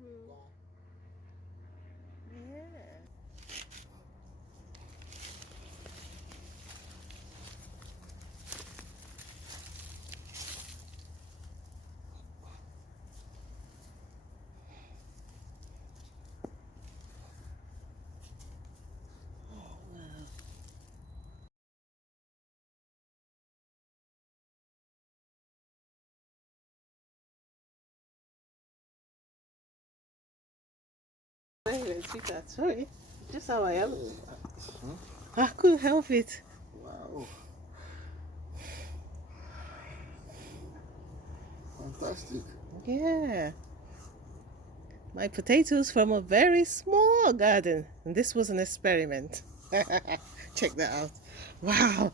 Mm. Yeah. Oh, wow. Silence, sweetheart. Sorry. Just how I am. I couldn't help it. Wow. Fantastic. Yeah. My potatoes from a very small garden. And this was an experiment. Check that out. Wow.